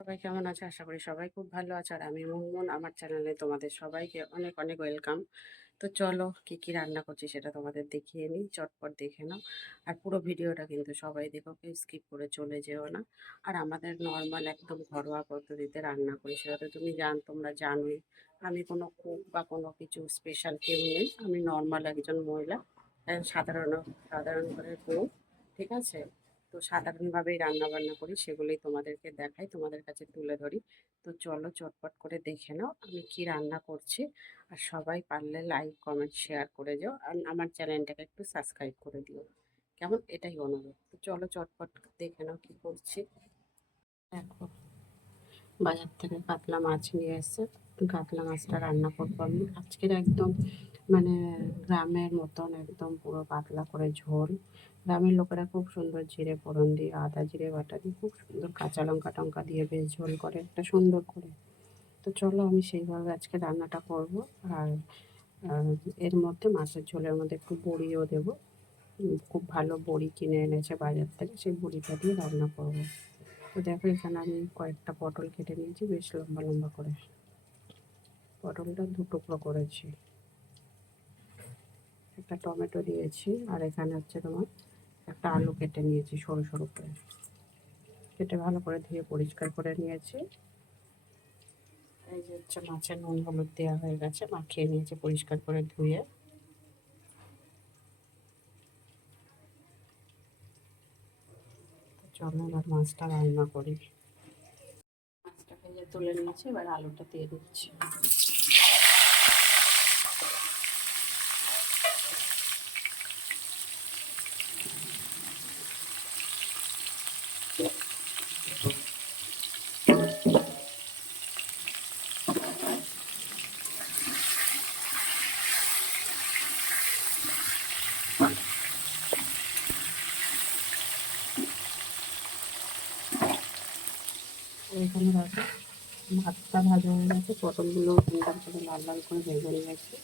সবাই কেমন আছে? আশা করি সবাই খুব ভালো আছে। আর আমি মুনমুন, আমার চ্যানেলে তোমাদের সবাইকে অনেক অনেক ওয়েলকাম। তো চলো কি কি রান্না করছি সেটা তোমাদের দেখিয়ে নিই, চটপট দেখে নাও। আর পুরো ভিডিওটা কিন্তু সবাই দেখো, কেউ স্কিপ করে চলে যেও না। আর আমাদের নর্মাল একদম ঘরোয়া পদ্ধতিতে রান্না করি, সেটা তো তোমরা জানোই। আমি কোনো কুক বা কোনো কিছু স্পেশাল কেউ নেই, আমি নর্মাল একজন মহিলা, সাধারণ সাধারণ ঘরের বউ, ঠিক আছে? তো সাধারণভাবেই রান্নাবান্না করি, সেগুলোই তোমাদেরকে দেখাই, তোমাদের কাছে তুলে ধরি। তো চলো চটপট করে দেখে নাও আমি কি রান্না করছি। আর সবাই পারলে লাইক কমেন্ট শেয়ার করে যাও, আর আমার চ্যানেলটাকে একটু সাবস্ক্রাইব করে দিও, কেমন? এটাই অনুরোধ। তো চলো চটপট দেখে নাও কি করছি। দেখো, বাজার থেকে কাতলা মাছ নিয়ে এসে কাতলা মাছটা রান্না করবো আমি আজকের একদম, মানে গ্রামের মতন একদম পুরো পাতলা করে ঝোল। গ্রামের লোকেরা খুব সুন্দর জিরে ফোড়ন দিয়ে, আদা জিরে বাটা দিয়ে, খুব সুন্দর কাঁচা লঙ্কা টঙ্কা দিয়ে বেশ ঝোল করে একটা সুন্দর করে। তো চলো আমি সেইভাবে আজকে রান্নাটা করব। আর এর মধ্যে মাছের ঝোলের মধ্যে একটু বড়িও দেবো। খুব ভালো বড়ি কিনে এনেছে বাজার থেকে, সেই বড়িটা দিয়ে রান্না করব। তো দেখো, এখানে আমি কয়েকটা পটল কেটে নিয়েছি বেশ লম্বা লম্বা করে। পটলটা দু টুকরো করেছি, একটা টমেটো দিয়েছি, আর এখানে হচ্ছে তোমার একটা আলু কেটে নিয়েছি সরু সরু করে। কেটে ভালো করে ধুয়ে পরিষ্কার করে নিয়েছি। এই যে হচ্ছে মাছের নুন হলুদ দেওয়া হয়ে গেছে, মাখিয়ে নিয়েছি পরিষ্কার করে ধুয়ে। চলো এবার মাছটা রান্না করি। মাছটা ভেজে তুলে নিয়েছি, এবার আলুটা দিয়ে দিচ্ছি। এখানে রাখো, ভাতটা ভাজা হয়ে গেছে, পটলগুলো সুন্দর করে লাল লাল করে ভেজে নিয়েছি।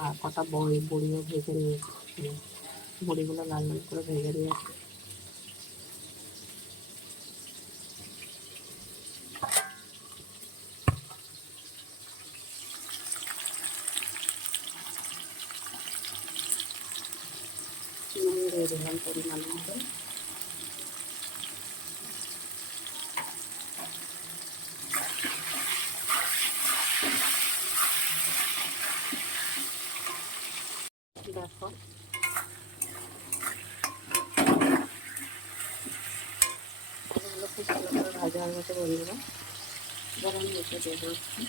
আর কটা বড়িও ভেজে নিয়েছি, বড়িগুলো লাল লাল করে ভেজে নিয়েছি। নুন দিয়ে দিলাম পরিমাণ মতো। দেখো, এগুলো খুব ভালো করে ভাজা হয়ে গেছে বন্ধুরা। এবার আমি এতে দিয়ে দিচ্ছি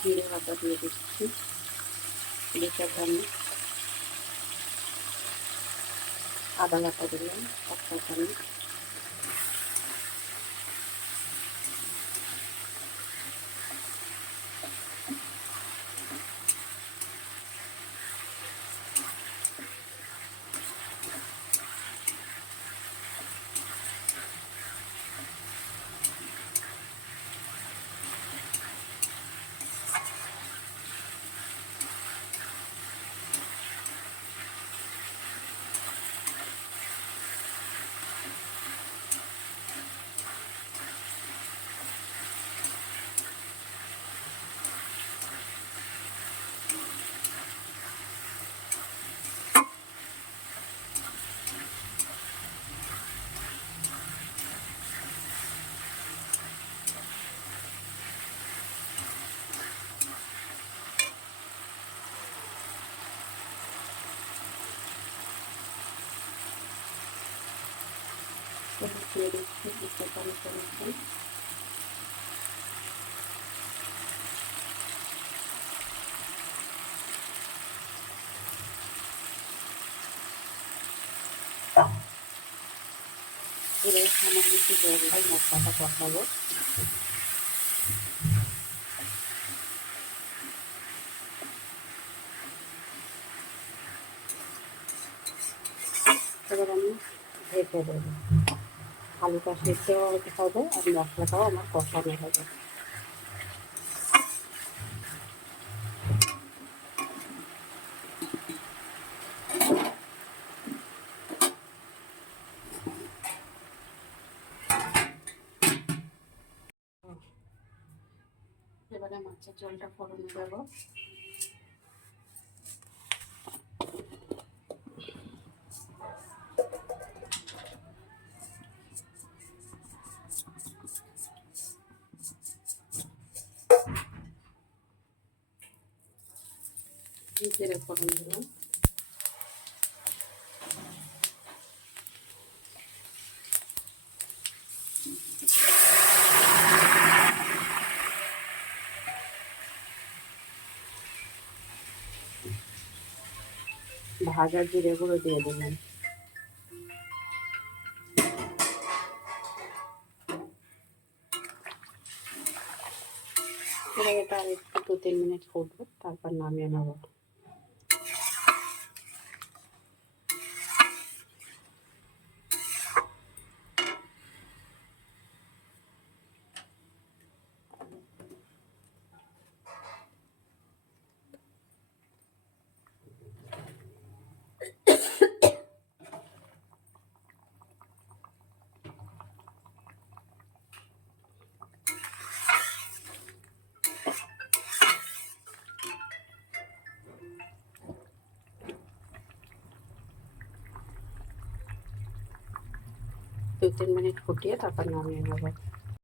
জিরে বাটা, দিয়ে দিচ্ছি 2 চামচ। আদা বাটা দিলাম 1 চামচ। দিয়ে দিচ্ছি 2 চামচের মতো। এবার সামান্য একটু জল দিয়ে মশলাটা কষাবো। এবার আমি ঢেকে দেবো। আলুটা সেদ্ধ হবে আর মশলাটাও আমার কষানো হবে। এবারে মাছের ঝোলটা ফোড়ন দেবো। জিরে ফোড়ন দিলাম। ভাজা জিরে গুঁড়ো দিয়ে দিলাম। এবার এটা আর একটু 2-3 মিনিট ফুটবে, তারপর নামিয়ে নেব। 2-3 মিনিট ফুটিয়ে তারপর নামিয়ে নেব।